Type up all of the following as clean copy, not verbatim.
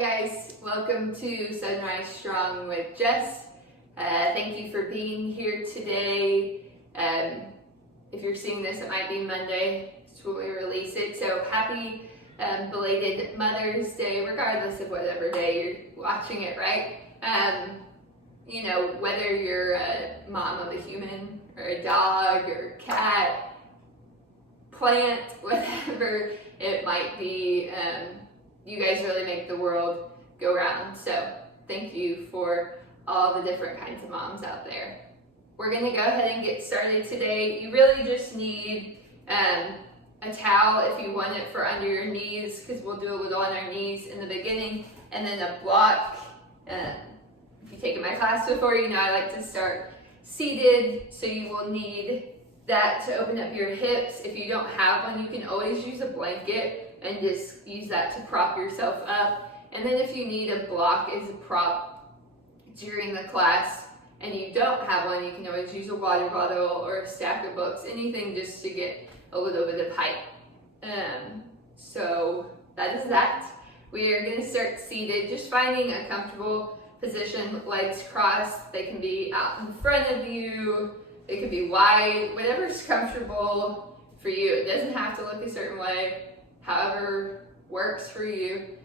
guys, welcome to Sunrise Strong with Jess. Thank you for being here today. If you're seeing this, it might be Monday, it's when we release it. So happy belated Mother's Day, regardless of whatever day you're watching it, right? Whether you're a mom of a human or a dog or a cat, plant, whatever it might be, you guys really make the world go round. So thank you for all the different kinds of moms out there. We're gonna go ahead and get started today. You really just need a towel if you want it for under your knees, because we'll do a little on our knees in the beginning, and then a block. If you've taken my class before, you know I like to start seated, so you will need that to open up your hips. If you don't have one, you can always use a blanket and just use that to prop yourself up. And then if you need a block as a prop during the class and you don't have one, you can always use a water bottle or a stack of books, anything just to get a little bit of height. So that is that. We are gonna start seated, just finding a comfortable position, legs crossed. They can be out in front of you, they could be wide, whatever's comfortable for you. It doesn't have to look a certain way, however works for you.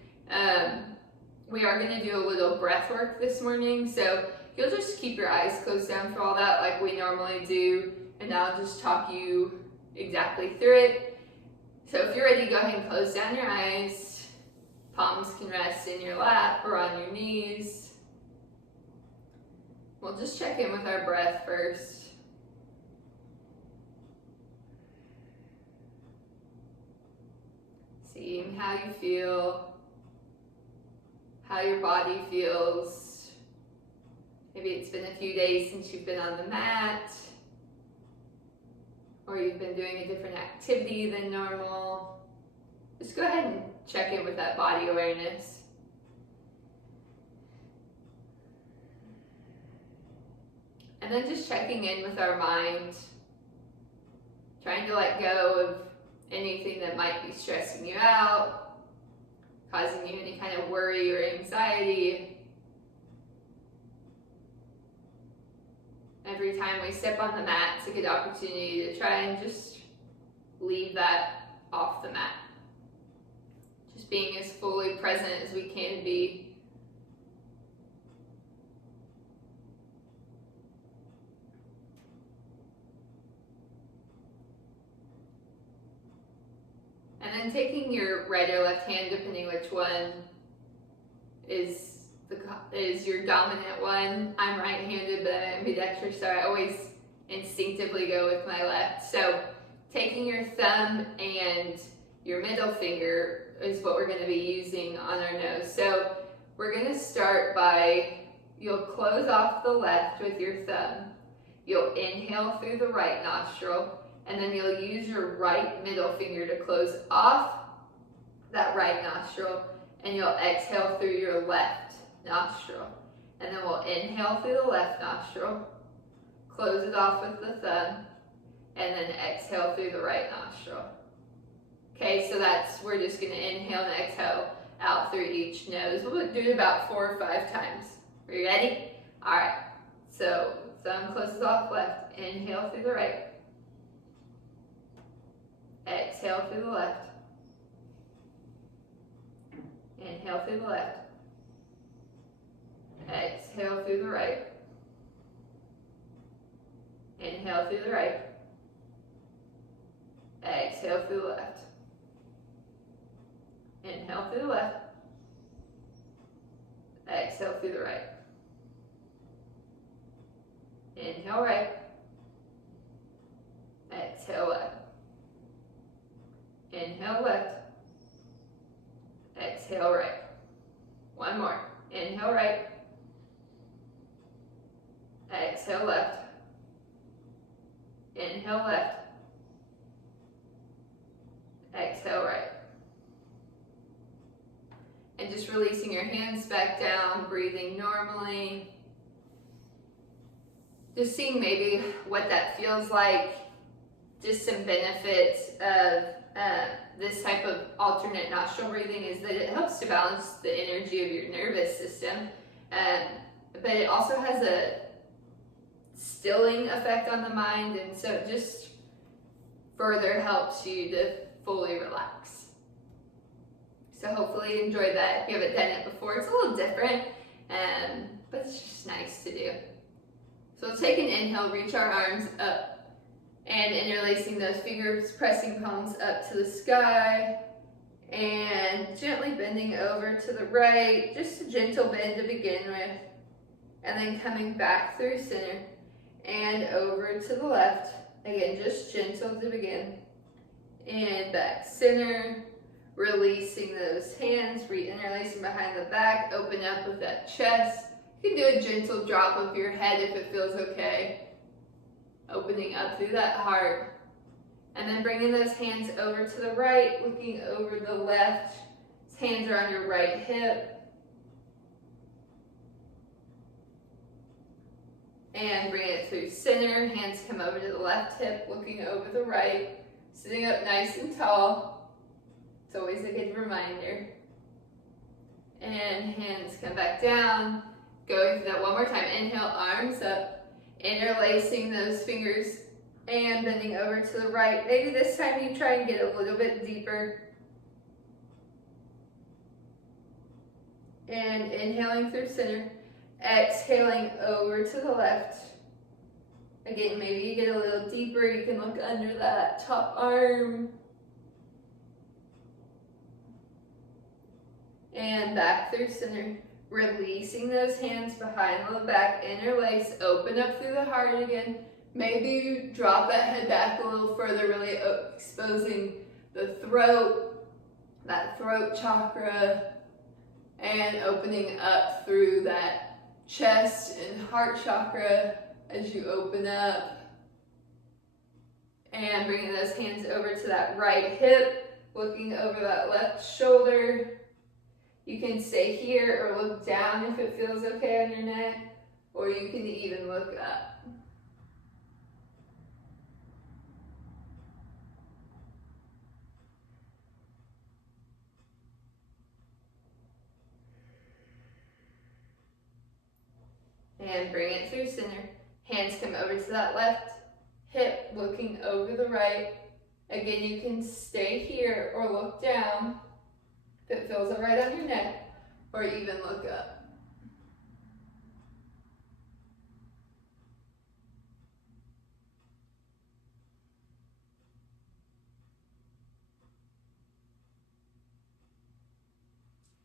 We are going to do a little breath work this morning, so you'll just keep your eyes closed down for all that like we normally do, and I'll just talk you exactly through it. So if you're ready, go ahead and close down your eyes. Palms can rest in your lap or on your knees. We'll just check in with our breath first. Seeing how you feel, how your body feels. Maybe it's been a few days since you've been on the mat, or you've been doing a different activity than normal. Just go ahead and check in with that body awareness. And then just checking in with our mind, trying to let go of anything that might be stressing you out, causing you any kind of worry or anxiety. Every time we step on the mat, it's a good opportunity to try and just leave that off the mat. Just being as fully present as we can be. And then taking your right or left hand, depending which one is your dominant one. I'm right-handed, but I'm ambidextrous, so I always instinctively go with my left. So taking your thumb and your middle finger is what we're going to be using on our nose. So we're going to start by, you'll close off the left with your thumb. You'll inhale through the right nostril, and then you'll use your right middle finger to close off that right nostril, and you'll exhale through your left nostril. And then we'll inhale through the left nostril, close it off with the thumb, and then exhale through the right nostril. Okay, so we're just gonna inhale and exhale out through each nose. We'll do it about 4 or 5 times. Are you ready? All right, so thumb closes off left, inhale through the right. Exhale through the left. Inhale through the left. Exhale through the right. Inhale through the right. Exhale through the left. Inhale through the left. Exhale through the right. Inhale right. Exhale left. Inhale left. Exhale right. One more. Inhale right. Exhale left. Inhale left. Exhale right. And just releasing your hands back down, breathing normally. Just seeing maybe what that feels like. Just some benefits of this type of alternate nostril breathing is that it helps to balance the energy of your nervous system, but it also has a stilling effect on the mind, and so it just further helps you to fully relax. So hopefully you enjoyed that. If you haven't done it before, it's a little different, but it's just nice to do. So let's take an inhale, reach our arms up, and interlacing those fingers, pressing palms up to the sky, and gently bending over to the right, just a gentle bend to begin with, and then coming back through center, and over to the left, again, just gentle to begin, and back center, releasing those hands, re-interlacing behind the back, open up with that chest. You can do a gentle drop of your head if it feels okay. Opening up through that heart. And then bringing those hands over to the right, looking over the left. Hands are on your right hip. And bring it through center. Hands come over to the left hip, looking over the right. Sitting up nice and tall. It's always a good reminder. And hands come back down. Going through that one more time. Inhale, arms up. Interlacing those fingers and bending over to the right. Maybe this time you try and get a little bit deeper. And inhaling through center. Exhaling over to the left. Again, maybe you get a little deeper. You can look under that top arm. And back through center. Releasing those hands behind the back, interlace, open up through the heart again. Maybe you drop that head back a little further, really exposing the throat, that throat chakra, and opening up through that chest and heart chakra as you open up. And bringing those hands over to that right hip, looking over that left shoulder. You can stay here or look down if it feels okay on your neck, or you can even look up. And bring it through center. Hands come over to that left hip, looking over the right. Again, you can stay here or look down if it feels right on your neck, or even look up.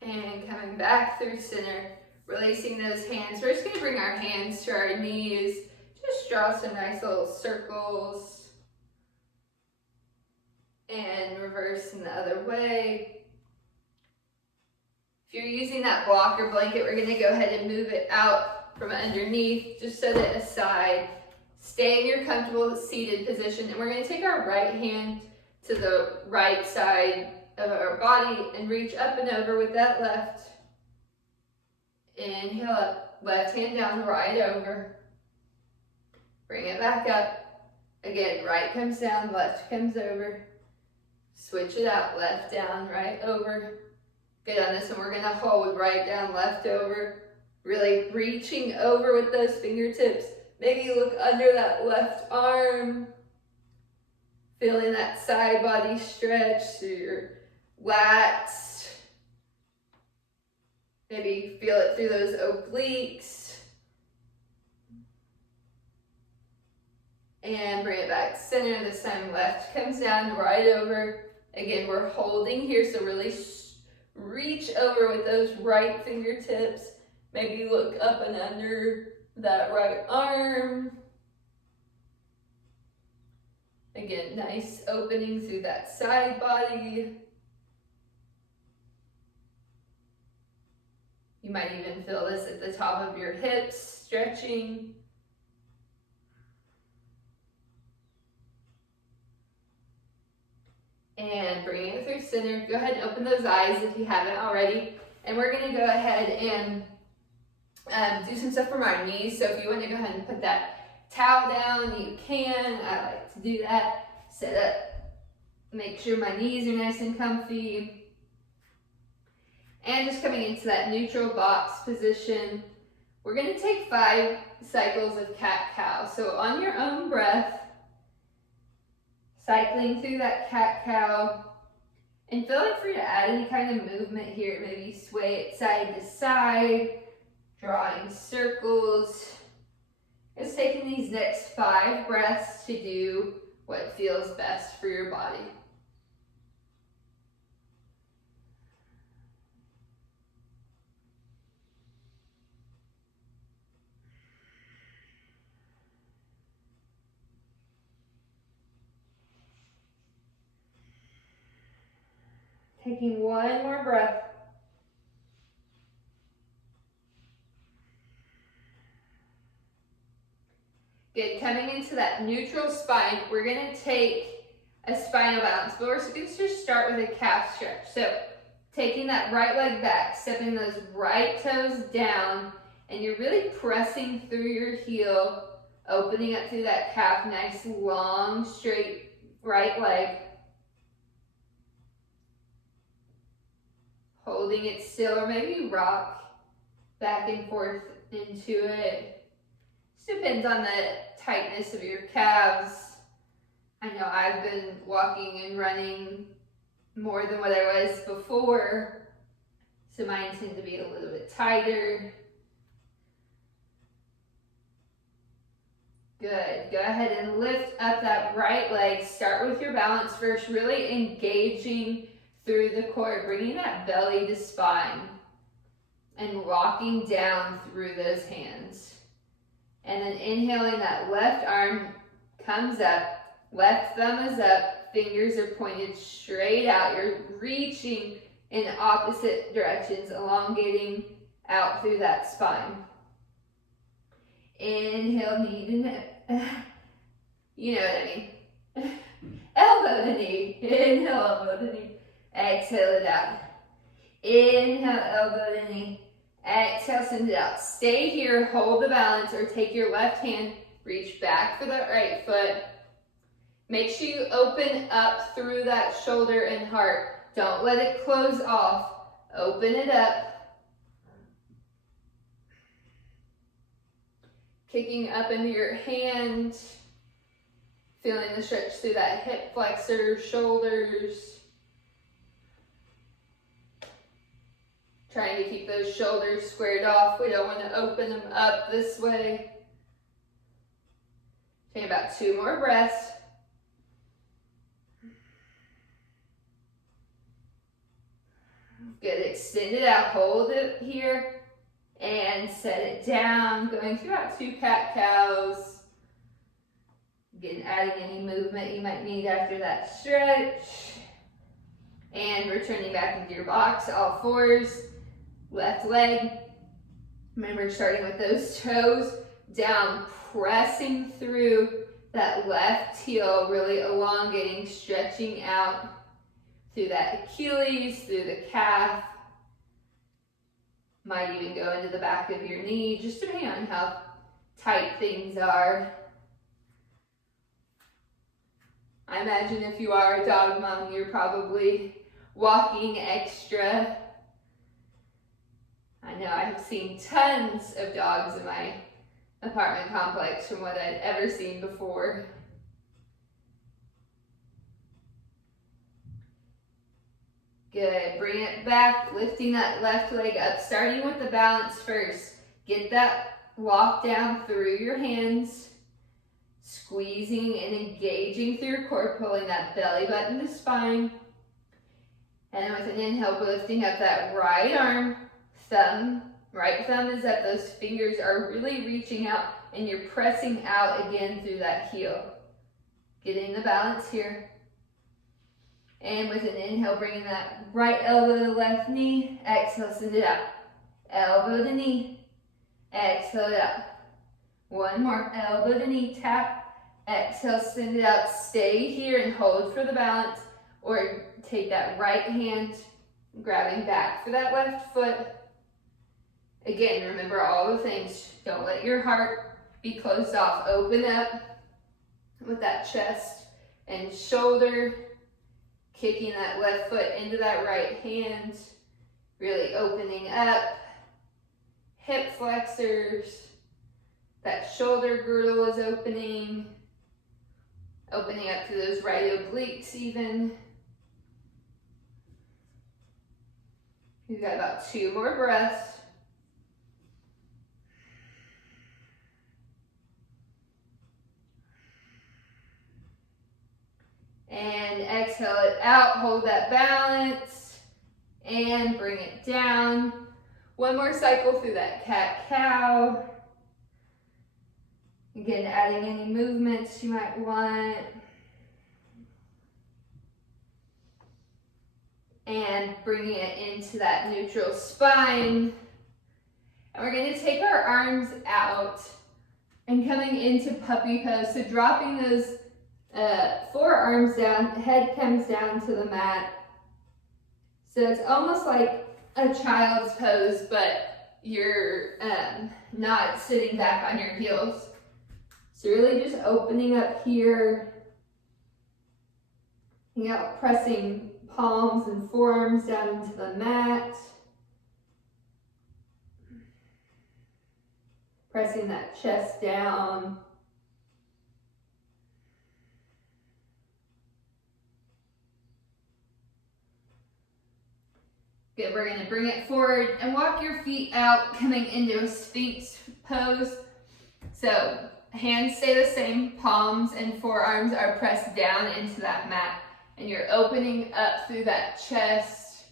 And coming back through center, releasing those hands. We're just going to bring our hands to our knees. Just draw some nice little circles. And reverse in the other way. If you're using that blocker blanket, we're going to go ahead and move it out from underneath. Just set it aside. Stay in your comfortable seated position. And we're going to take our right hand to the right side of our body and reach up and over with that left. Inhale up. Left hand down, right over. Bring it back up. Again, right comes down, left comes over. Switch it out. Left down, right over. Good on this one. We're going to hold right down, left over. Really reaching over with those fingertips. Maybe look under that left arm. Feeling that side body stretch through your lats. Maybe feel it through those obliques. And bring it back center. This time left comes down, right over. Again, we're holding here, so really reach over with those right fingertips. Maybe look up and under that right arm. Again, nice opening through that side body. You might even feel this at the top of your hips, stretching. And bringing it through center. Go ahead and open those eyes if you haven't already. And we're going to go ahead and do some stuff from our knees. So if you want to go ahead and put that towel down, you can. I like to do that. Sit up Make sure my knees are nice and comfy. And just coming into that neutral box position. We're going to take 5 cycles of cat-cow. So on your own breath, cycling through that cat-cow, and feel free to add any kind of movement here. Maybe sway it side to side, drawing circles. Just taking these next 5 breaths to do what feels best for your body. Taking one more breath. Good, coming into that neutral spine, we're gonna take a spinal balance, but we're gonna just start with a calf stretch. So taking that right leg back, stepping those right toes down, and you're really pressing through your heel, opening up through that calf, nice long straight right leg. Holding it still, or maybe rock back and forth into it. Just depends on the tightness of your calves. I know I've been walking and running more than what I was before, so mine tend to be a little bit tighter. Good, go ahead and lift up that right leg. Start with your balance first, really engaging through the core, bringing that belly to spine and walking down through those hands. And then inhaling, that left arm comes up, left thumb is up, fingers are pointed straight out. You're reaching in opposite directions, elongating out through that spine. Inhale, knee to knee. You know what I mean. Elbow to knee. Inhale, elbow to knee. Exhale it out. Inhale, elbow to knee. Exhale, send it out. Stay here, hold the balance, or take your left hand, reach back for that right foot. Make sure you open up through that shoulder and heart. Don't let it close off. Open it up. Kicking up into your hand. Feeling the stretch through that hip flexor, shoulders. Trying to keep those shoulders squared off. We don't want to open them up this way. Take about 2 more breaths. Good, extend it out, hold it here, and set it down. Going through about 2 cat-cows. Again, adding any movement you might need after that stretch. And returning back into your box, all 4s. Left leg, remember starting with those toes down, pressing through that left heel, really elongating, stretching out through that Achilles, through the calf. Might even go into the back of your knee, just depending on how tight things are. I imagine if you are a dog mom, you're probably walking extra. I know I have seen tons of dogs in my apartment complex from what I'd ever seen before. Good, bring it back, lifting that left leg up, starting with the balance first. Get that walk down through your hands, squeezing and engaging through your core, pulling that belly button to spine. And then with an inhale, lifting up that right arm, right thumb is up, those fingers are really reaching out and you're pressing out again through that heel. Getting the balance here. And with an inhale, bringing that right elbow to the left knee, exhale, send it out. Elbow to knee, exhale it out. One more, elbow to knee, tap, exhale, send it out. Stay here and hold for the balance, or take that right hand, grabbing back for that left foot. Again, remember all the things. Don't let your heart be closed off. Open up with that chest and shoulder kicking that left foot into that right hand, really opening up. Hip flexors, that shoulder girdle is opening up to those right obliques even. You've got about 2 more breaths. And exhale it out, hold that balance, and bring it down. One more cycle through that cat-cow. Again, adding any movements you might want. And bringing it into that neutral spine. And we're going to take our arms out and coming into puppy pose. So dropping those forearms down, head comes down to the mat. So it's almost like a child's pose, but you're not sitting back on your heels. So really just opening up here, pressing palms and forearms down into the mat. Pressing that chest down. Good, we're gonna bring it forward and walk your feet out, coming into a Sphinx pose. So hands stay the same, palms and forearms are pressed down into that mat. And you're opening up through that chest.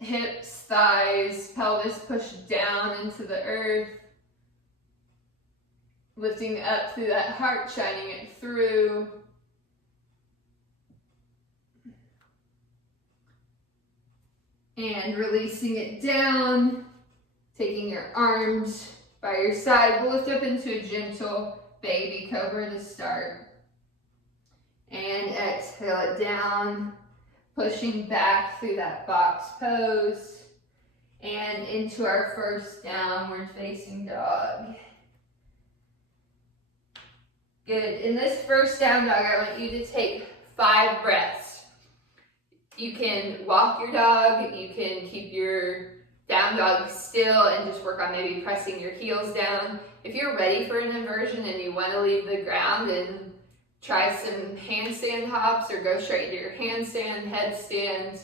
Hips, thighs, pelvis pushed down into the earth. Lifting up through that heart, shining it through. And releasing it down. Taking your arms by your side. We'll lift up into a gentle baby cobra to start. And exhale it down. Pushing back through that box pose. And into our first downward facing dog. Good. In this first down dog, I want you to take 5 breaths. You can walk your dog. You can keep your down dog still and just work on maybe pressing your heels down. If you're ready for an inversion and you want to leave the ground and try some handstand hops or go straight into your handstand, headstand,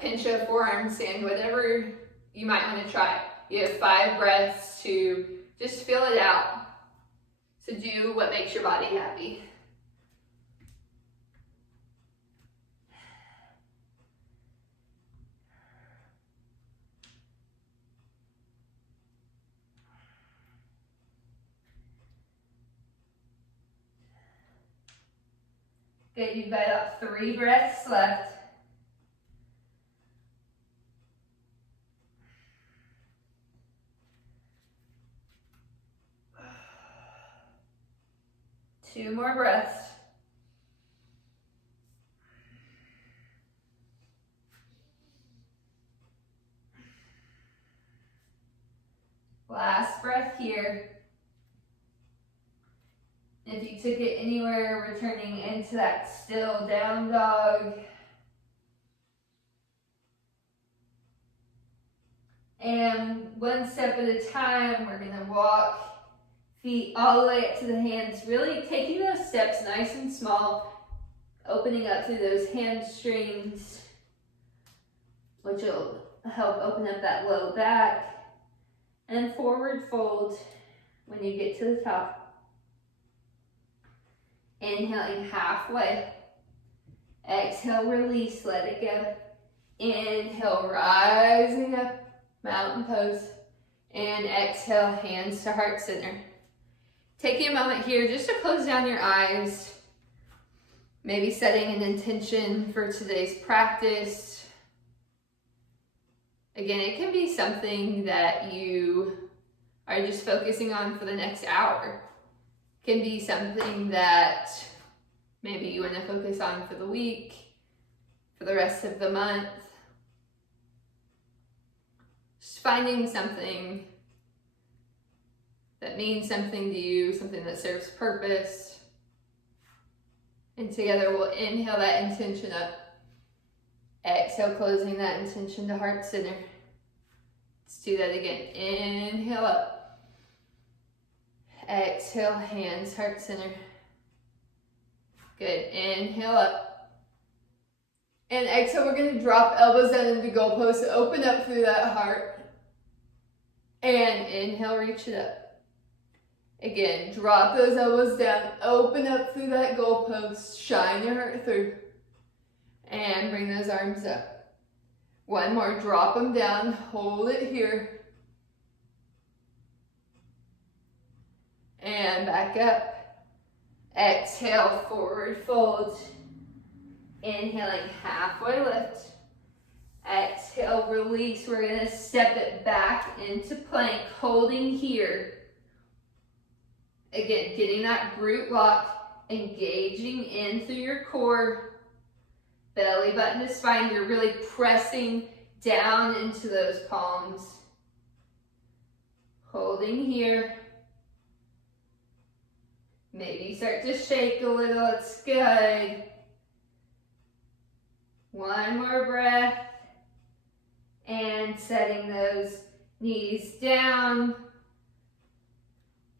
pinch a forearm stand, whatever you might want to try. You have 5 breaths to just feel it out. So do what makes your body happy. Good, you've got about 3 breaths left. Two more breaths. Last breath here. If you took it anywhere, returning into that still down dog. And one step at a time, we're gonna walk feet all the way up to the hands, really taking those steps nice and small, opening up through those hamstrings, which will help open up that low back, and forward fold when you get to the top. Inhaling halfway. Exhale, release, let it go. Inhale, rising up, mountain pose. And exhale, hands to heart center. Taking a moment here just to close down your eyes. Maybe setting an intention for today's practice. Again, it can be something that you are just focusing on for the next hour. It can be something that maybe you want to focus on for the week, for the rest of the month. Just finding something that means something to you, something that serves purpose. And together we'll inhale that intention up. Exhale, closing that intention to heart center. Let's do that again. Inhale up. Exhale, hands, heart center. Good. Inhale up. And exhale, we're going to drop elbows down into goalposts. Open up through that heart. And inhale, reach it up. Again, drop those elbows down. Open up through that goalpost. Shine your heart through. And bring those arms up. One more, drop them down, hold it here. And back up. Exhale, forward fold. Inhaling, halfway lift. Exhale, release. We're gonna step it back into plank, holding here. Again, getting that glute lock, engaging in through your core. Belly button to spine, you're really pressing down into those palms. Holding here. Maybe start to shake a little, it's good. One more breath. And setting those knees down.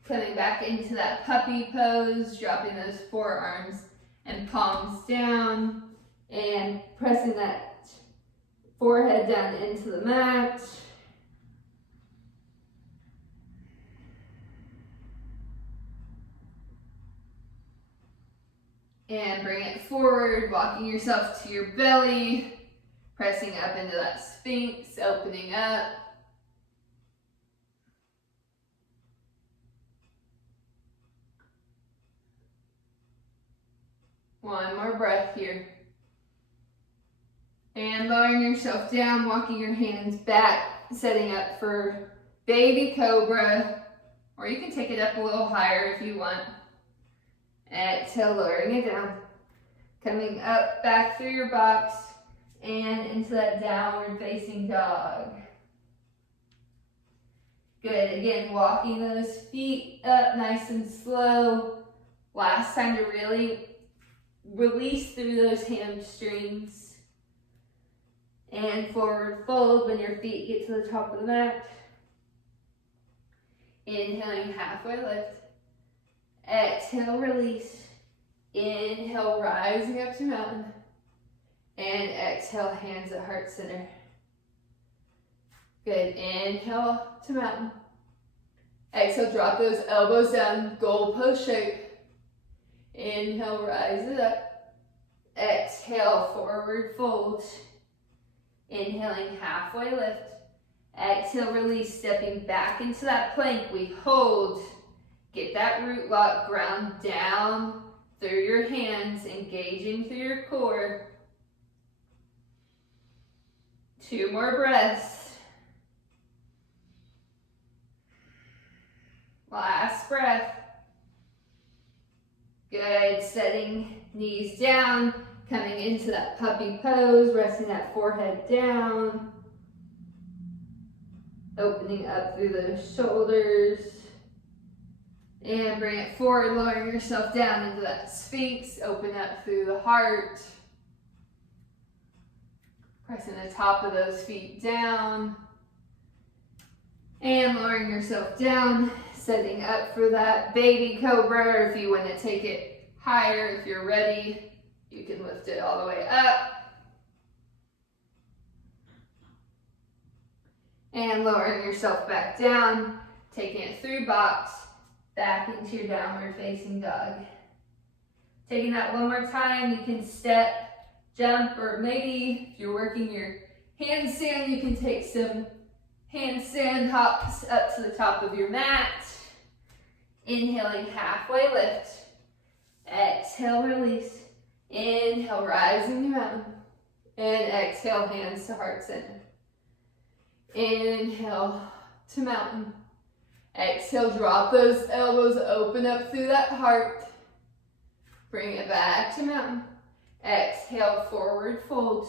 Coming back into that puppy pose, dropping those forearms and palms down. And pressing that forehead down into the mat. And bring it forward, walking yourself to your belly, pressing up into that Sphinx, opening up. One more breath here. And lowering yourself down, walking your hands back, setting up for baby cobra, or you can take it up a little higher if you want. Exhale, lowering it down. Coming up, back through your box, and into that downward facing dog. Good, again, walking those feet up nice and slow. Last time to really release through those hamstrings. And forward fold when your feet get to the top of the mat. Inhaling, halfway lift. Exhale, release. Inhale, rising up to mountain. And exhale, hands at heart center. Good, inhale to mountain. Exhale, drop those elbows down, goalpost shape. Inhale, rise it up. Exhale, forward fold. Inhaling, halfway lift. Exhale, release, stepping back into that plank. We hold. Get that root lock, ground down through your hands, engaging through your core. 2 more breaths. Last breath. Good, setting knees down. Coming into that puppy pose, resting that forehead down. Opening up through those shoulders. And bring it forward, lowering yourself down into that Sphinx. Open up through the heart. Pressing the top of those feet down. And lowering yourself down, setting up for that baby cobra, or if you want to take it higher, if you're ready. You can lift it all the way up. And lowering yourself back down, taking it through box, back into your downward facing dog. Taking that one more time, you can step, jump, or maybe if you're working your handstand, you can take some handstand hops up to the top of your mat. Inhaling, halfway lift. Exhale, release. Inhale, rising to mountain. And exhale, hands to heart center. Inhale to mountain. Exhale, drop those elbows, open up through that heart. Bring it back to mountain. Exhale, forward fold.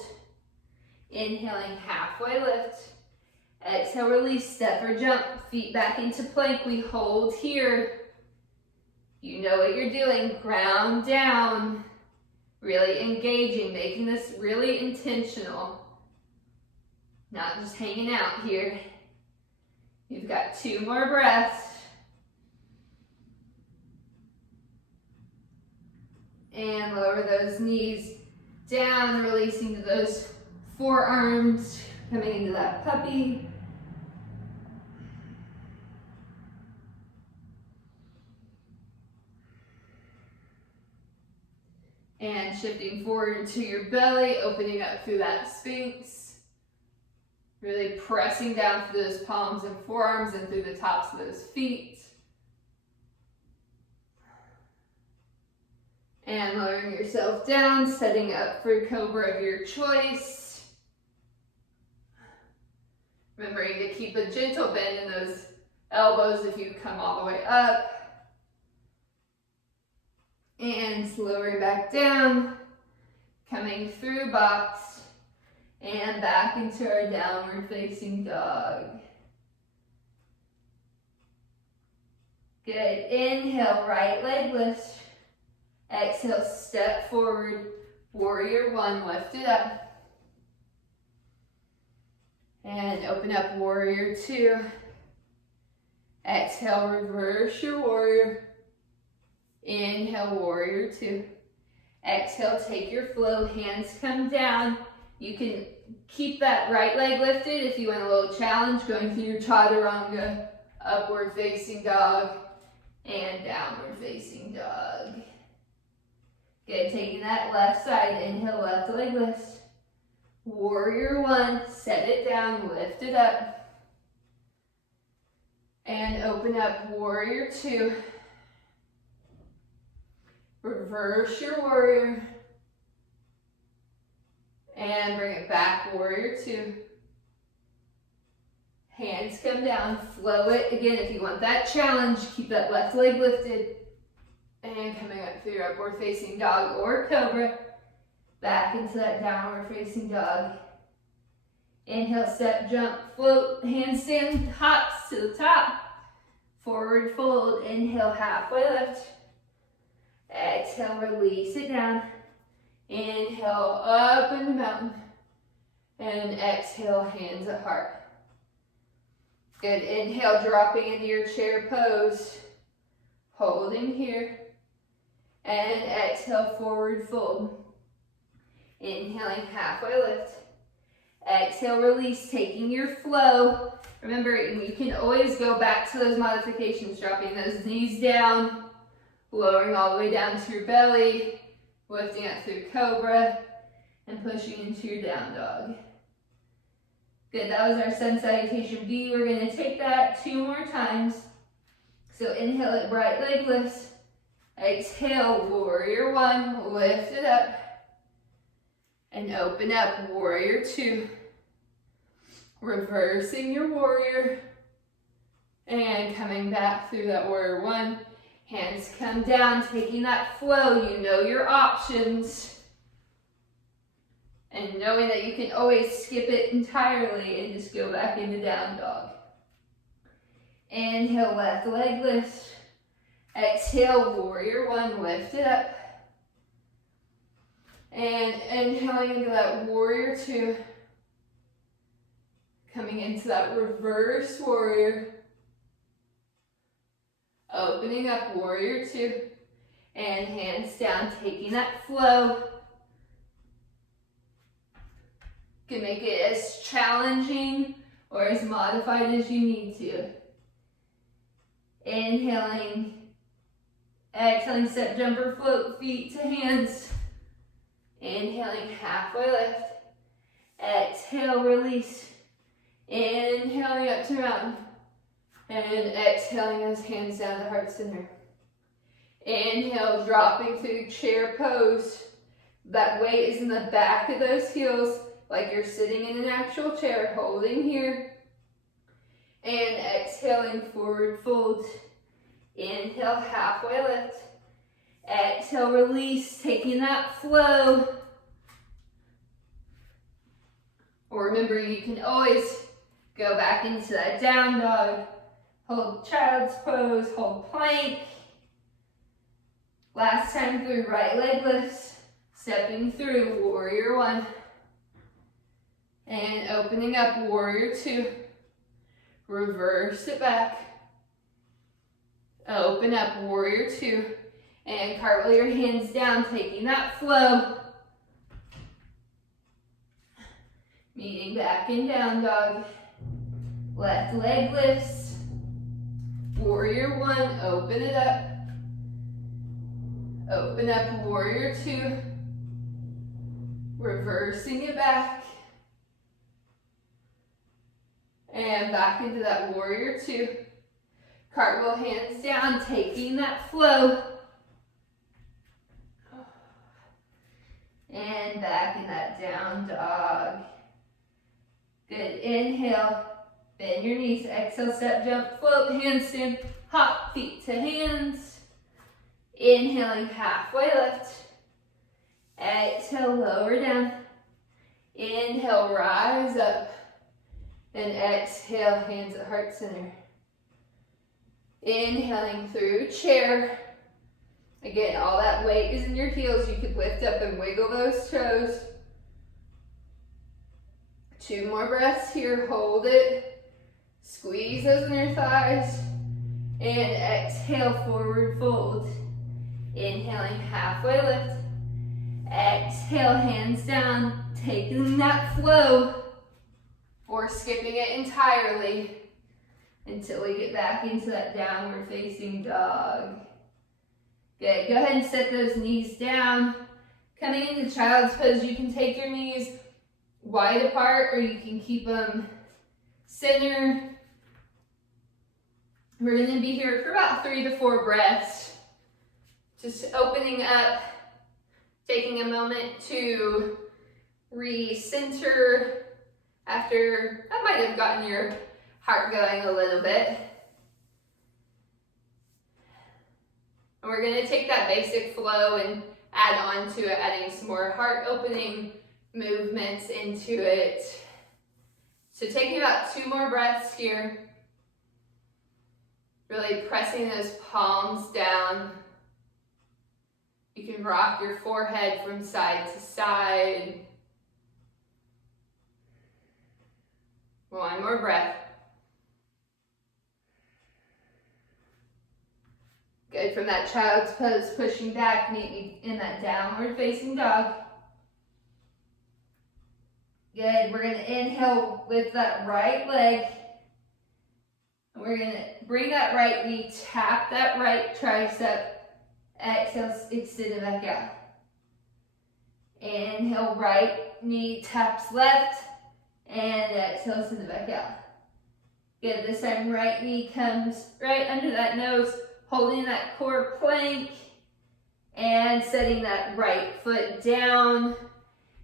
Inhaling, halfway lift. Exhale, release, step or jump, feet back into plank. We hold here. You know what you're doing. Ground down. Really engaging, making this really intentional. Not just hanging out here. You've got 2 more breaths. And lower those knees down, releasing to those forearms, coming into that puppy. And shifting forward into your belly, opening up through that Sphinx. Really pressing down through those palms and forearms and through the tops of those feet. And lowering yourself down, setting up for Cobra of your choice. Remembering to keep a gentle bend in those elbows if you come all the way up. And lowering back down, coming through box, and back into our downward facing dog. Good, inhale, right leg lift. Exhale, step forward, warrior 1, lift it up. And open up, warrior 2. Exhale, reverse your warrior. Inhale, warrior 2. Exhale, take your flow, hands come down. You can keep that right leg lifted if you want a little challenge, going through your chaturanga, upward facing dog, and downward facing dog. Good, taking that left side, inhale, left leg lift. Warrior 1, set it down, lift it up. And open up, warrior 2. Reverse your warrior. And bring it back, warrior 2. Hands come down, flow it. Again, if you want that challenge, keep that left leg lifted. And coming up through your upward facing dog or cobra. Back into that downward facing dog. Inhale, step, jump, float, handstand, hops to the top. Forward fold, inhale, halfway lift. Exhale, release it down. Inhale, up in the mountain. And exhale, hands at heart. Good, inhale, dropping into your chair pose. Holding here. And exhale, forward fold. Inhaling, halfway lift. Exhale, release, taking your flow. Remember, you can always go back to those modifications, dropping those knees down, lowering all the way down to your belly, lifting up through cobra, and pushing into your down dog. Good, that was our sun salutation B. We're gonna take that 2 more times. So inhale it, right leg lifts. Exhale, warrior 1, lift it up. And open up, warrior 2. Reversing your warrior. And coming back through that warrior 1. Hands come down, taking that flow. You know your options. And knowing that you can always skip it entirely and just go back into down dog. Inhale, left leg lift. Exhale, warrior 1, lift it up. And inhaling into that warrior 2. Coming into that reverse warrior. Opening up, warrior 2. And hands down, taking that flow. You can make it as challenging or as modified as you need to. Inhaling. Exhaling, step, jumper, float, feet to hands. Inhaling, halfway lift. Exhale, release. Inhaling up to mountain. And exhaling those hands down to heart center. Inhale, dropping through chair pose. That weight is in the back of those heels, like you're sitting in an actual chair, holding here. And exhaling, forward fold. Inhale, halfway lift. Exhale, release, taking that flow. Or remember, you can always Go back into that down dog. Hold child's pose, hold plank. Last time through right leg lifts. Stepping through warrior one. And opening up warrior two. Reverse it back. Open up warrior two. And cartwheel your hands down, taking that flow. Meeting back in down dog. Left leg lifts. Warrior one, open it up. Open up warrior two. Reversing it back. And back into that warrior two. Cartwheel hands down, taking that flow. And back in that down dog. Good, inhale, bend your knees, exhale, step, jump, float, handstand, hop, feet to hands. Inhaling, halfway lift. Exhale, lower down. Inhale, rise up. And exhale, hands at heart center. Inhaling through chair. Again, all that weight is in your heels. You could lift up and wiggle those toes. 2 more breaths here. Hold it. Squeeze those inner thighs. And exhale, forward fold. Inhaling, halfway lift. Exhale, hands down. Taking that flow. Or skipping it entirely until we get back into that downward facing dog. Good, go ahead and set those knees down. Coming into child's pose, you can take your knees wide apart or you can keep them center. We're gonna be here for about 3 to 4 breaths. Just opening up, taking a moment to recenter after that might have gotten your heart going a little bit. And we're going to take that basic flow and add on to it, adding some more heart opening movements into it. So taking about 2 more breaths here. Really pressing those palms down. You can rock your forehead from side to side. 1 more breath. Good, from that child's pose, pushing back, meet me in that downward facing dog. Good, we're gonna inhale with that right leg. And we're gonna bring that right knee, tap that right tricep. Exhale, extend it back out. Inhale, right knee taps left. And exhale, send it back out. Good, this time right knee comes right under that nose, holding that core plank, and setting that right foot down.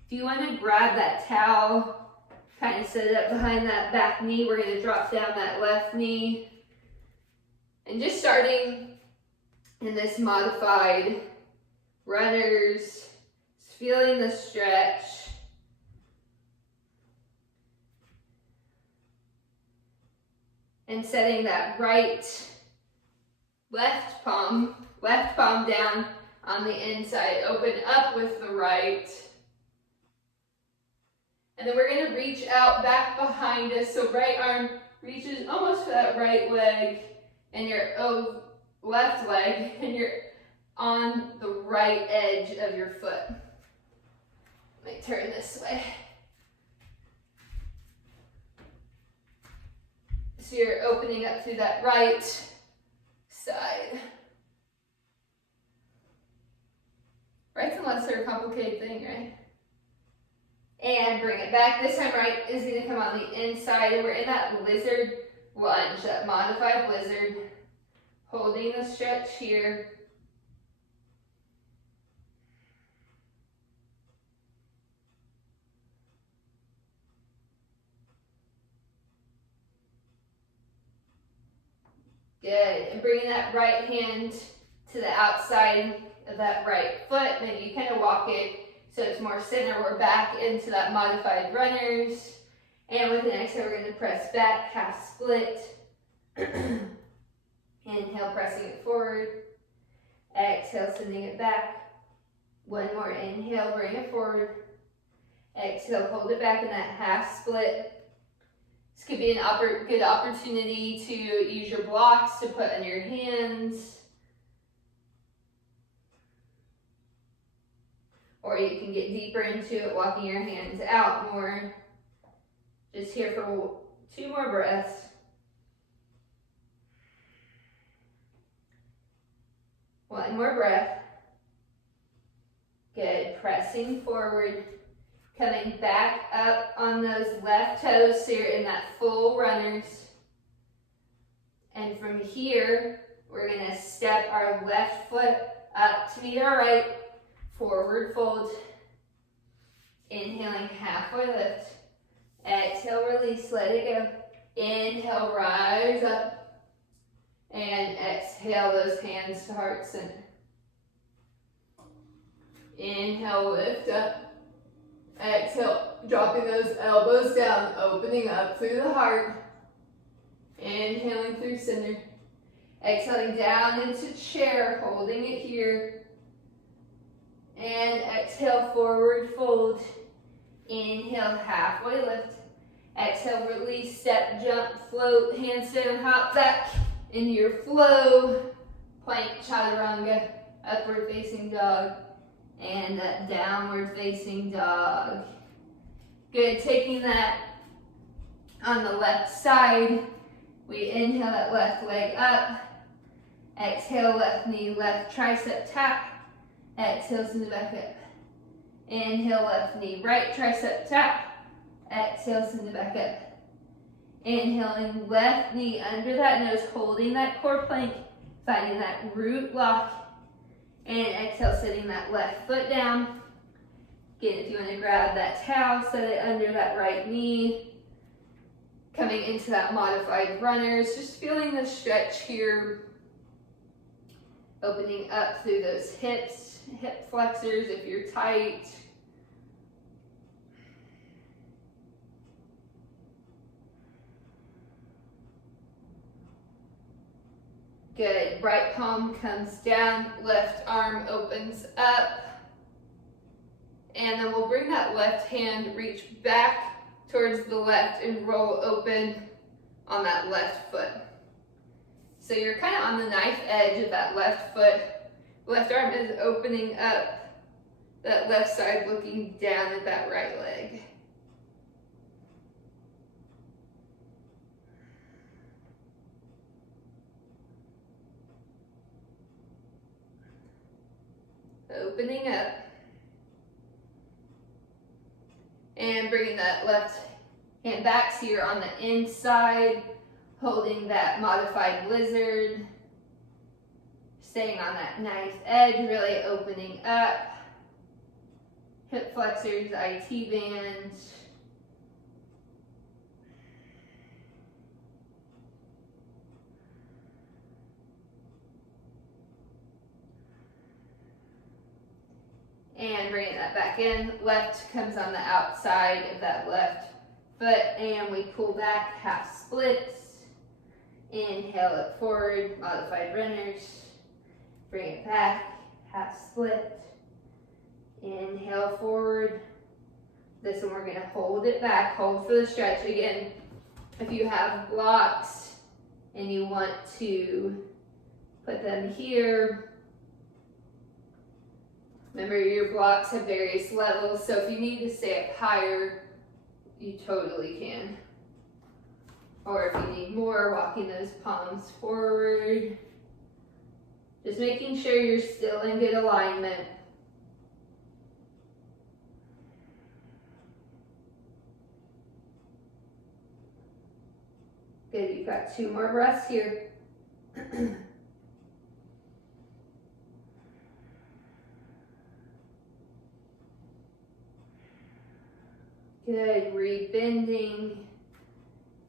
If you want to grab that towel, kind of set it up behind that back knee, we're going to drop down that left knee. And just starting in this modified runners, just feeling the stretch. And setting that left palm down on the inside. Open up with the right. And then we're going to reach out back behind us. So right arm reaches almost for that right leg and your left leg, and you're on the right edge of your foot. Let me turn this way. So you're opening up through that right side. Right's a lesser complicated thing, right? And bring it back. This time right is going to come on the inside, and we're in that lizard lunge, that modified lizard. Holding the stretch here. Good, and bringing that right hand to the outside of that right foot. Maybe you kind of walk it so it's more center. We're back into that modified runners. And with an exhale, we're going to press back, half split. Inhale, pressing it forward. Exhale, sending it back. One more inhale, bring it forward. Exhale, hold it back in that half split. This could be a good opportunity to use your blocks to put on your hands. Or you can get deeper into it, walking your hands out more. Just here for 2 more breaths. One more breath. Good. Pressing forward. Coming back up on those left toes so you're in that full runners. And from here, we're going to step our left foot up to meet our right. Forward fold. Inhaling, halfway lift. Exhale, release, let it go. Inhale, rise up. And exhale those hands to heart center. Inhale, lift up. Exhale, dropping those elbows down, opening up through the heart. Inhaling through center. Exhaling down into chair, holding it here. And exhale, forward fold. Inhale, halfway lift. Exhale, release, step, jump, float, handstand, hop back into your flow. Plank, chaturanga, upward facing dog. And that downward facing dog. Good, taking that on the left side. We inhale that left leg up. Exhale, left knee, left tricep tap. Exhale, send it back up. Inhale, left knee, right tricep tap. Exhale, send it back up. Inhaling, left knee under that nose, holding that core plank, finding that root lock. And exhale, setting that left foot down. Again, if you want to grab that towel, set it under that right knee. Coming into that modified runners, just feeling the stretch here. Opening up through those hips, hip flexors if you're tight. Good, right palm comes down, left arm opens up. And then we'll bring that left hand, reach back towards the left and roll open on that left foot. So you're kind of on the knife edge of that left foot. Left arm is opening up, that left side looking down at that right leg. Opening up. And bringing that left hand back so you're on the inside, holding that modified lizard. Staying on that knife edge, really opening up. Hip flexors, IT bands. And bringing that back in. Left comes on the outside of that left foot, and we pull back, half splits. Inhale it forward, modified runners. Bring it back, half split. Inhale forward. This one we're going to hold it back, hold for the stretch. Again, if you have blocks and you want to put them here, remember, your blocks have various levels, so if you need to stay up higher, you totally can. Or if you need more, walking those palms forward. Just making sure you're still in good alignment. Good, you've got 2 more breaths here. Good, rebending,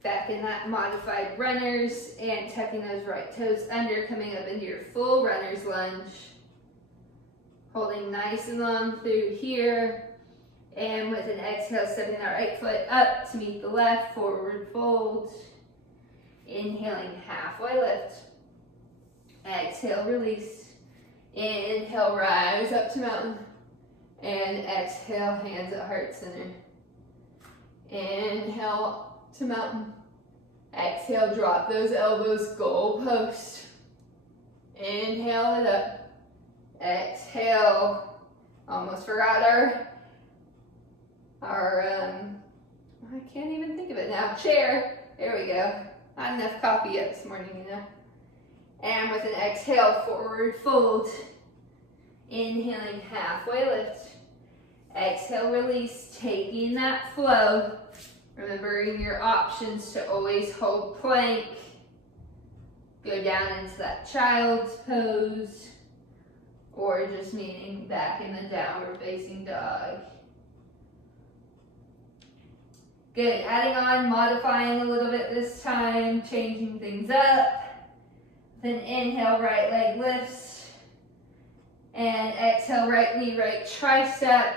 back in that modified runners and tucking those right toes under, coming up into your full runner's lunge. Holding nice and long through here. And with an exhale, stepping that right foot up to meet the left, forward fold. Inhaling, halfway lift. Exhale, release. Inhale, rise up to mountain. And exhale, hands at heart center. Inhale to mountain. Exhale, drop those elbows, goal post. Inhale it up. Exhale. Almost forgot I can't even think of it now. Chair. There we go. Not enough coffee yet this morning, you know. And with an exhale, forward fold. Inhaling, halfway lift. Exhale, release, taking that flow. Remembering your options to always hold plank. Go down into that child's pose. Or just meeting back in the downward facing dog. Good, adding on, modifying a little bit this time, changing things up. Then inhale, right leg lifts. And exhale, right knee, right tricep.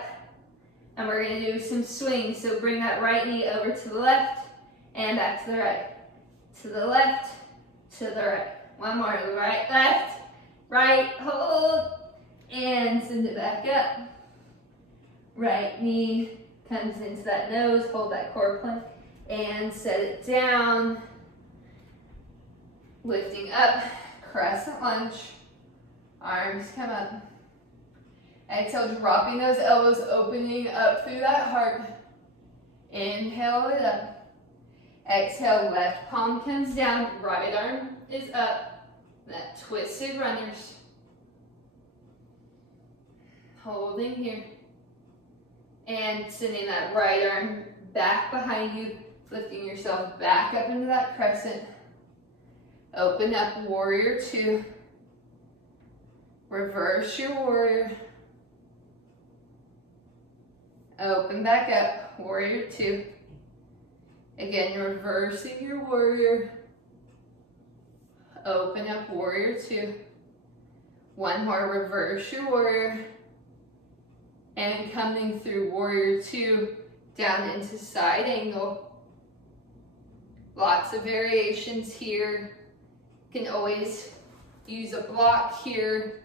And we're gonna do some swings. So bring that right knee over to the left and back to the right. To the left, to the right. One more, right, left, right, hold, and send it back up. Right knee comes into that nose, hold that core plank, and set it down. Lifting up, crescent lunge, arms come up. Exhale, dropping those elbows, opening up through that heart. Inhale it up. Exhale, left palm comes down, right arm is up. That twisted runners. Holding here. And sending that right arm back behind you, lifting yourself back up into that crescent. Open up, warrior two. Reverse your warrior. Open back up, warrior two. Again, reversing your warrior. Open up, warrior two. One more, reverse your warrior. And coming through warrior two, down into side angle. Lots of variations here. You can always use a block here,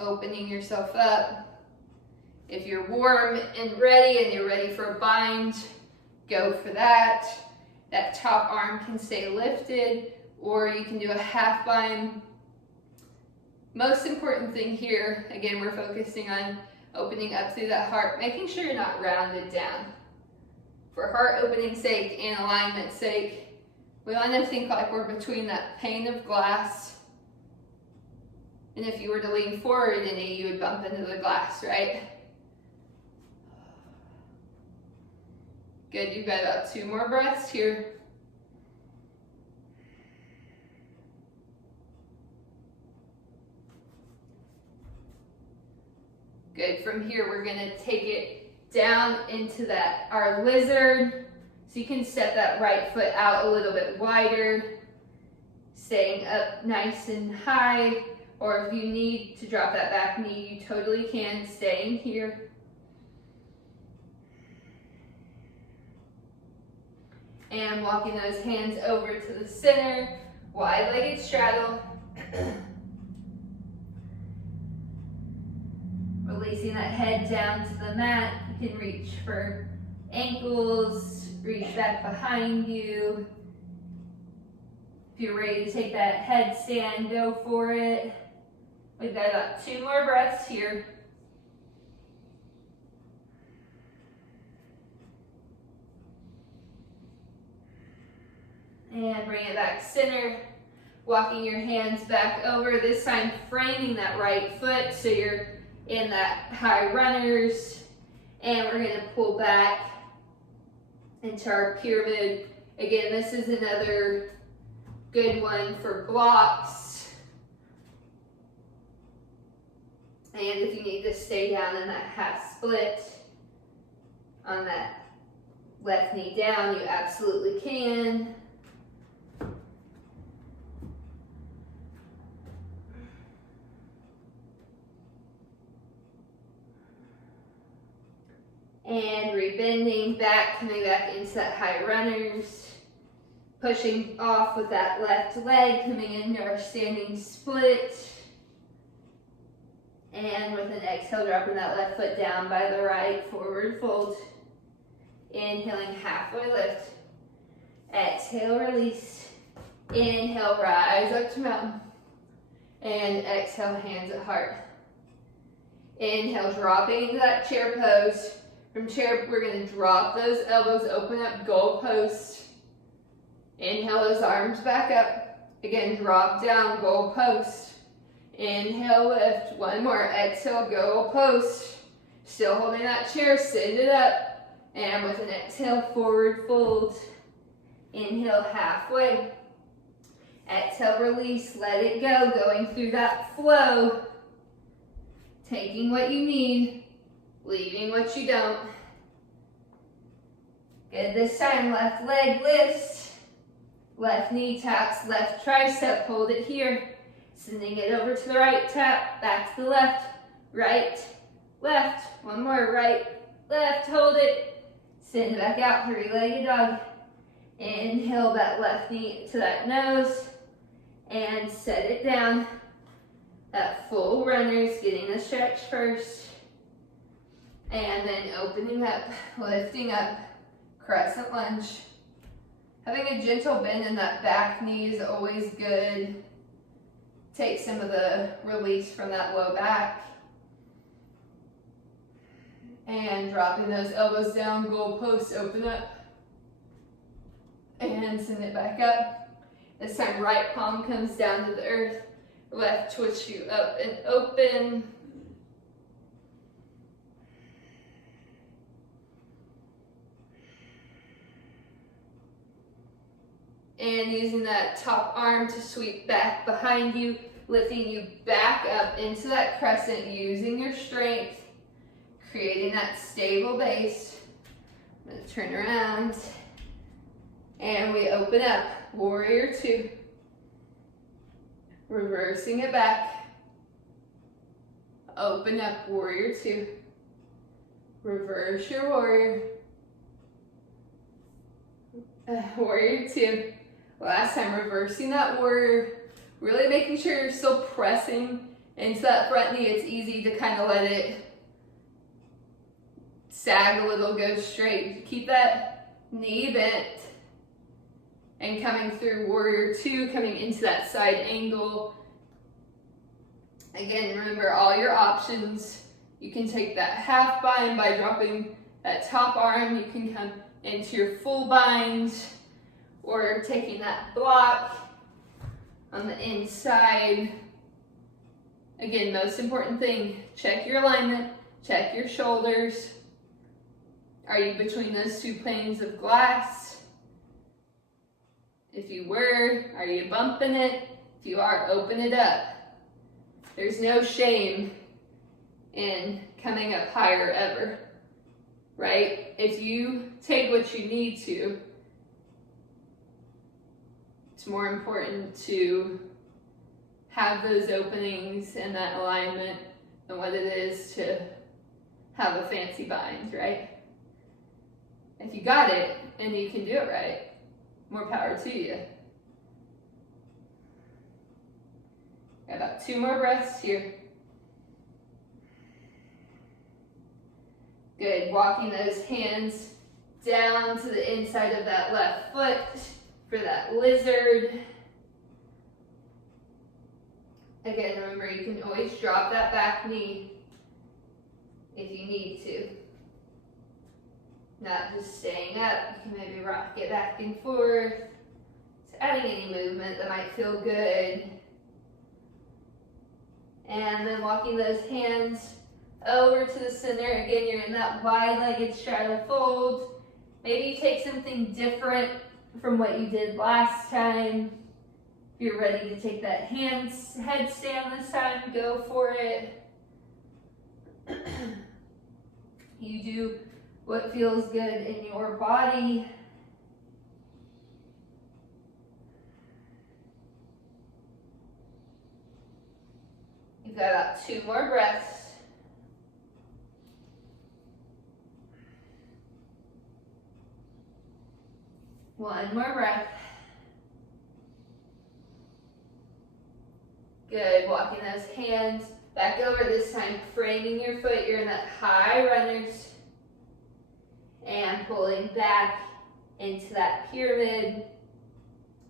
opening yourself up. If you're warm and ready and you're ready for a bind, go for that. That top arm can stay lifted, or you can do a half bind. Most important thing here, again, we're focusing on opening up through that heart, making sure you're not rounded down. For heart opening sake and alignment sake, we want to think like we're between that pane of glass. And if you were to lean forward in it, you would bump into the glass, right? Good, you've got about 2 more breaths here. Good, from here we're gonna take it down into that, our lizard. So you can step that right foot out a little bit wider, staying up nice and high, or if you need to drop that back knee, you totally can, staying here. And walking those hands over to the center, wide-legged straddle. Releasing that head down to the mat. You can reach for ankles, reach back behind you. If you're ready to take that headstand, go for it. We've got about 2 more breaths here. And bring it back center. Walking your hands back over, this time framing that right foot so you're in that high runners. And we're gonna pull back into our pyramid. Again, this is another good one for blocks. And if you need to stay down in that half split on that left knee down, you absolutely can. And rebending back, coming back into that high runners. Pushing off with that left leg, coming into our standing split. And with an exhale, dropping that left foot down by the right, forward fold. Inhaling, halfway lift. Exhale, release. Inhale, rise up to mountain. And exhale, hands at heart. Inhale, dropping into that chair pose. From chair, we're going to drop those elbows, open up, goalpost. Inhale those arms back up. Again, drop down, goalpost. Inhale, lift. One more. Exhale, goalpost. Still holding that chair, send it up. And with an exhale, forward fold. Inhale, halfway. Exhale, release, let it go. Going through that flow. Taking what you need, leaving what you don't. Good, this time, left leg lifts. Left knee taps, left tricep, hold it here. Sending it over to the right, tap, back to the left, right, left. One more, right, left, hold it. Send it back out, three-legged dog. Inhale that left knee to that nose and set it down. That full runners, getting the stretch first. And then opening up, lifting up, crescent lunge. Having a gentle bend in that back knee is always good. Take some of the release from that low back. And dropping those elbows down, goalpost, open up. And send it back up. This time, right palm comes down to the earth. Left twist you up and open. And using that top arm to sweep back behind you, lifting you back up into that crescent, using your strength, creating that stable base. I'm going to turn around. And we open up, warrior two. Reversing it back. Open up, warrior two. Reverse your warrior. Warrior two. Last time, reversing that warrior. Really making sure you're still pressing into that front knee. It's easy to kind of let it sag a little, go straight. Keep that knee bent. And coming through warrior two, coming into that side angle. Again, remember all your options. You can take that half bind by dropping that top arm. You can come into your full bind, or taking that block on the inside. Again, most important thing, check your alignment, check your shoulders. Are you between those two planes of glass? If you were, are you bumping it? If you are, open it up. There's no shame in coming up higher ever, right? If you take what you need to, it's more important to have those openings and that alignment than what it is to have a fancy bind, right? If you got it and you can do it right, more power to you. Got about 2 more breaths here. Good, walking those hands down to the inside of that left foot for that lizard. Again, remember you can always drop that back knee if you need to. Not just staying up, you can maybe rock it back and forth. Just adding any movement that might feel good. And then walking those hands over to the center. Again, you're in that wide-legged straddle fold. Maybe you take something different from what you did last time. If you're ready to take that headstand this time, go for it. You do what feels good in your body. You've got about 2 more breaths. One more breath. Good, walking those hands back over, this time framing your foot. You're in that high runners. And pulling back into that pyramid.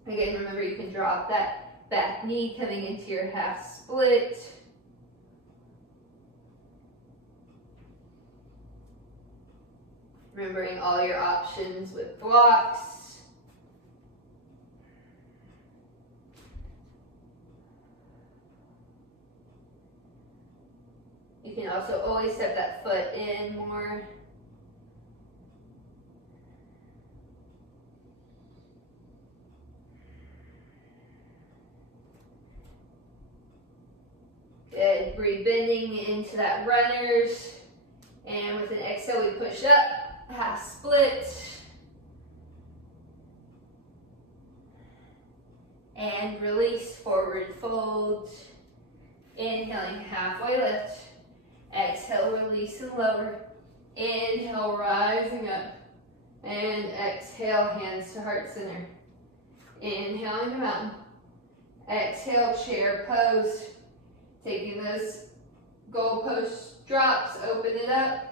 Again, remember you can drop that back knee coming into your half split. Remembering all your options with blocks. You can also always step that foot in more. Good, breathe bending into that runners. And with an exhale, we push up, half split. And release, forward fold. Inhaling, halfway lift. Exhale, release and lower. Inhale, rising up. And exhale, hands to heart center. Inhaling the mountain. Exhale, chair pose. Taking those goalpost drops, open it up.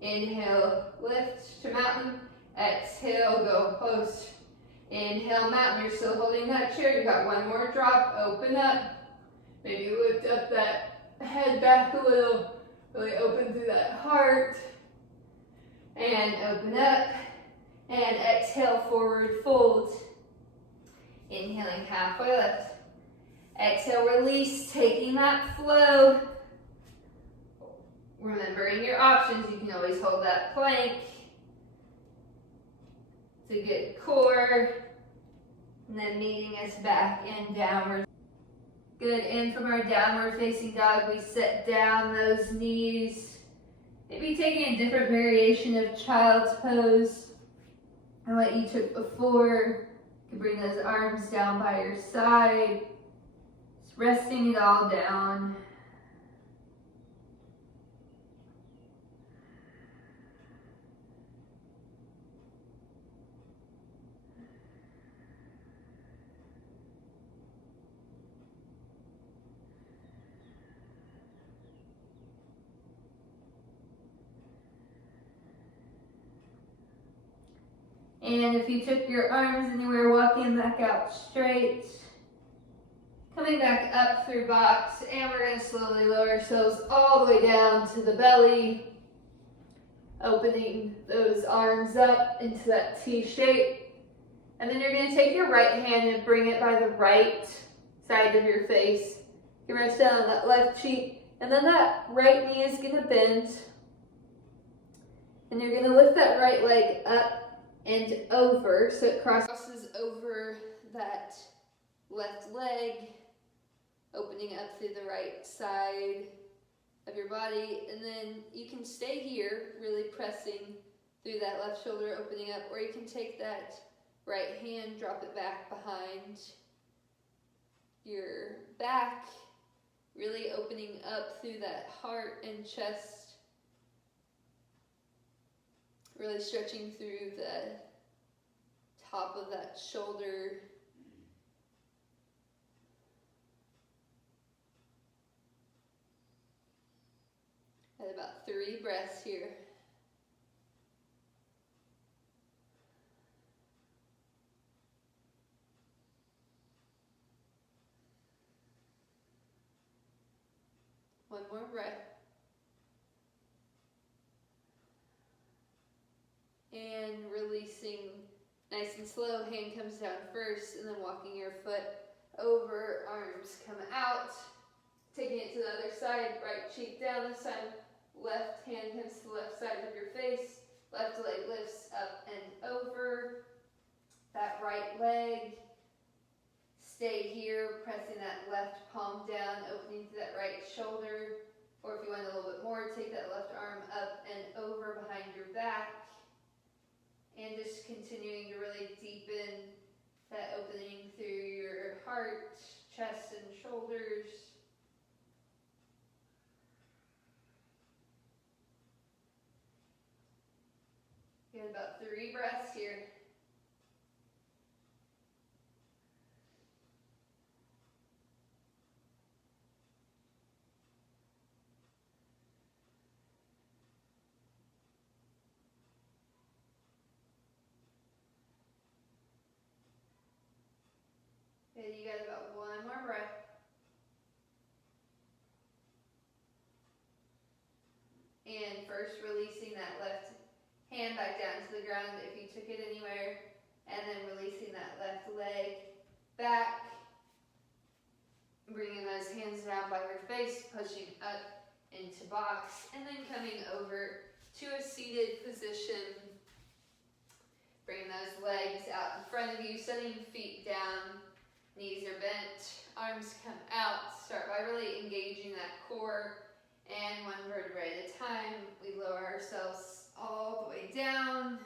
Inhale, lift to mountain. Exhale, goalpost. Inhale, mountain. You're still holding that chair. You got one more drop, open up. Maybe lift up that head back a little. Really open through that heart. And open up. And exhale, forward fold. Inhaling, halfway lift. Exhale, release, taking that flow. Remembering your options, you can always hold that plank. It's a good core. And then meeting us back in downward. Good, and from our downward facing dog, we set down those knees. Maybe taking a different variation of child's pose and what you took before. You can bring those arms down by your side. Resting it all down. And if you took your arms and you were walking back out straight, coming back up through box, and we're going to slowly lower ourselves all the way down to the belly, opening those arms up into that T shape. And then you're going to take your right hand and bring it by the right side of your face. You rest down on that left cheek, and then that right knee is going to bend. And you're going to lift that right leg up and over, so it crosses over that left leg, opening up through the right side of your body. And then you can stay here, really pressing through that left shoulder, opening up, or you can take that right hand, drop it back behind your back, really opening up through that heart and chest, really stretching through the top of that shoulder. At about 3 breaths here. One more breath. And releasing nice and slow. Hand comes down first, and then walking your foot over, arms come out. Taking it to the other side, right cheek down this time. Left hand comes to the left side of your face. Left leg lifts up and over. That right leg. Stay here, pressing that left palm down, opening to that right shoulder. Or if you want a little bit more, take that left arm up and over behind your back. And just continuing to really deepen that opening through your heart, chest, and shoulders. Get about 3 breaths here. Good, you got about one more breath. And first releasing that left hand back down to the ground if you took it anywhere. And then releasing that left leg back. Bringing those hands down by your face, pushing up into box. And then coming over to a seated position. Bring those legs out in front of you, setting feet down. Knees are bent, arms come out. Start by really engaging that core. And one vertebrae at a time, we lower ourselves all the way down.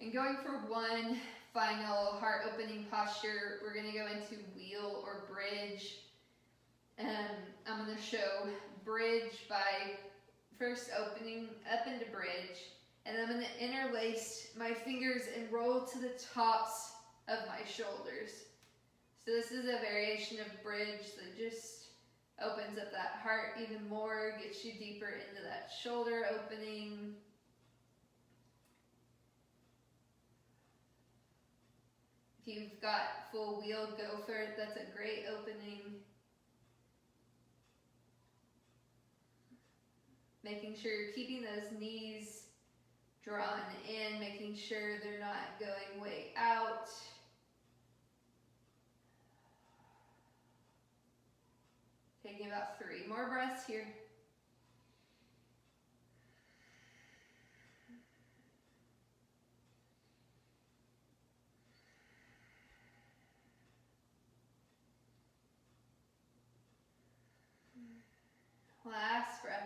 And going for one final heart opening posture, we're going to go into wheel or bridge. I'm going to show bridge by first opening up into bridge. And I'm going to interlace my fingers and roll to the tops of my shoulders. So this is a variation of bridge that just opens up that heart even more, gets you deeper into that shoulder opening. If you've got full wheel, go for it. That's a great opening. Making sure you're keeping those knees drawn in, making sure they're not going way out. Taking about 3 more breaths here. Last breath.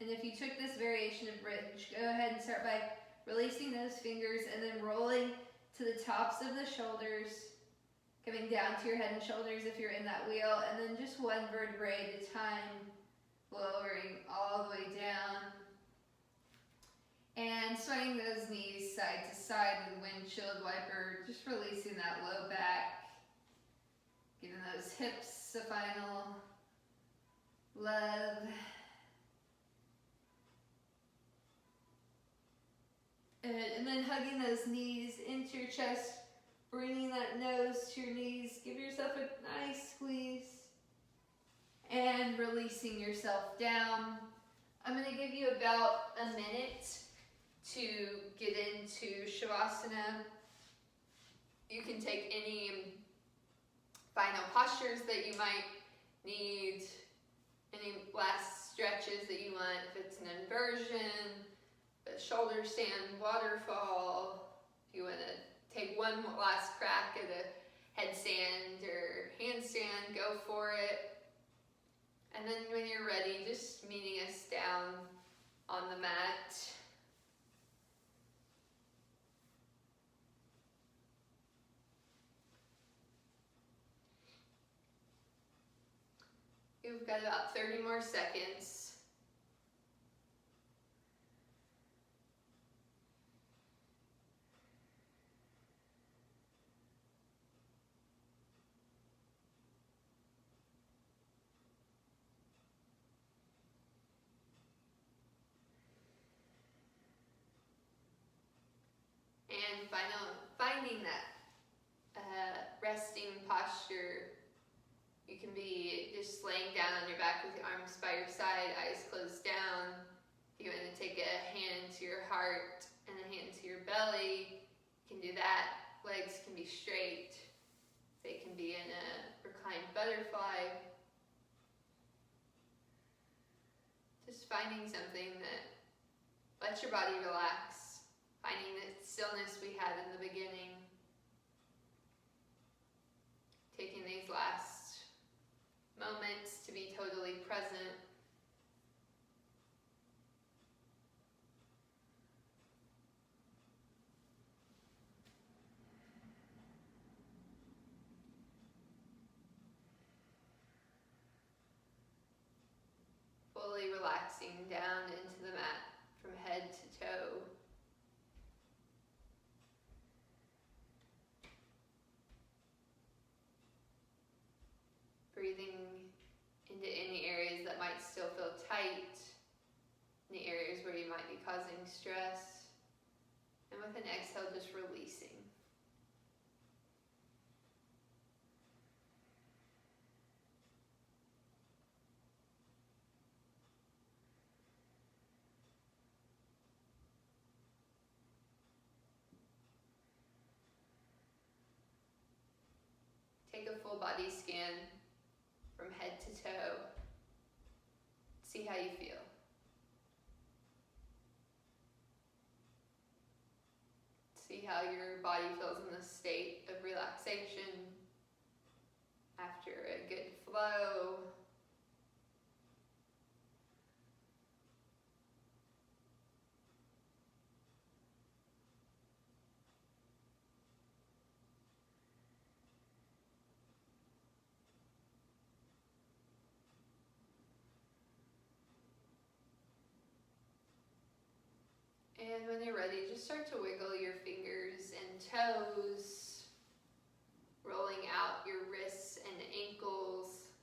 And if you took this variation of bridge, go ahead and start by releasing those fingers and then rolling to the tops of the shoulders, coming down to your head and shoulders if you're in that wheel, and then just one vertebrae at a time, lowering all the way down. And swaying those knees side to side with windshield wiper, just releasing that low back, giving those hips a final love. And then hugging those knees into your chest, bringing that nose to your knees. Give yourself a nice squeeze. And releasing yourself down. I'm going to give you about a minute to get into Shavasana. You can take any final postures that you might need, any last stretches that you want, if it's an inversion, a shoulder stand, waterfall, if you want to take one last crack at a headstand or handstand, go for it. And then when you're ready, just meeting us down on the mat. You've got about 30 more seconds. And finding that resting posture. You can be just laying down on your back with your arms by your side, eyes closed down. If you want to take a hand to your heart and a hand to your belly, you can do that. Legs can be straight. They can be in a reclined butterfly. Just finding something that lets your body relax. Finding the stillness we had in the beginning. Taking these last moments to be totally present. Fully relaxing down into the mat from head to toe. Breathing into any areas that might still feel tight, any areas where you might be causing stress. And with with an exhale, just releasing. Take a full body scan from head to toe. See how you feel. See how your body feels in this state of relaxation after a good flow. And when you're ready, just start to wiggle your fingers and toes, rolling out your wrists and ankles,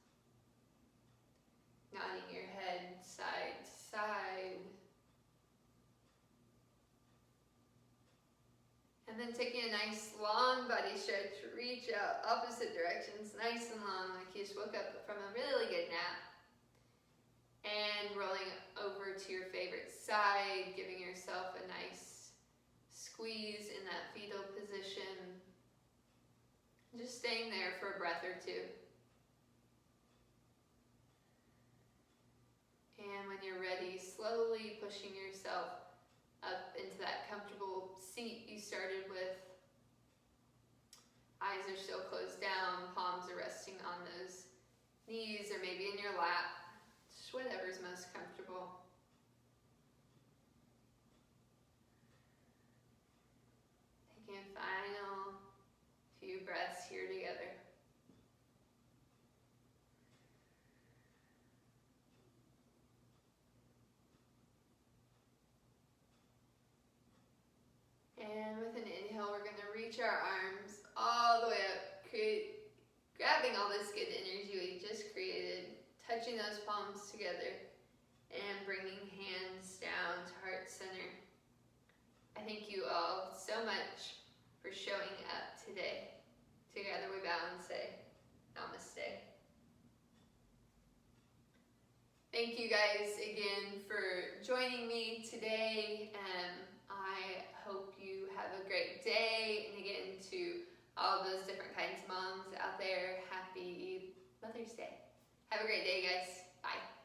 nodding your head side to side. And then taking a nice long body stretch, reach out opposite directions, nice and long, like you just woke up from a really good nap. And rolling over to your favorite side, giving yourself a nice squeeze in that fetal position. Just staying there for a breath or two. And when you're ready, slowly pushing yourself up into that comfortable seat you started with. Eyes are still closed down, palms are resting on those knees or maybe in your lap. Just whatever's most comfortable. Taking a final few breaths here together. And with an inhale, we're going to reach our arms all the way up, grabbing all this good energy we just created, touching those palms together, and bringing hands down to heart center. I thank you all so much for showing up today. Together we bow and say, Namaste. Thank you guys again for joining me today. I hope you have a great day. And again, to all those different kinds of moms out there, happy Mother's Day. Have a great day, guys. Bye.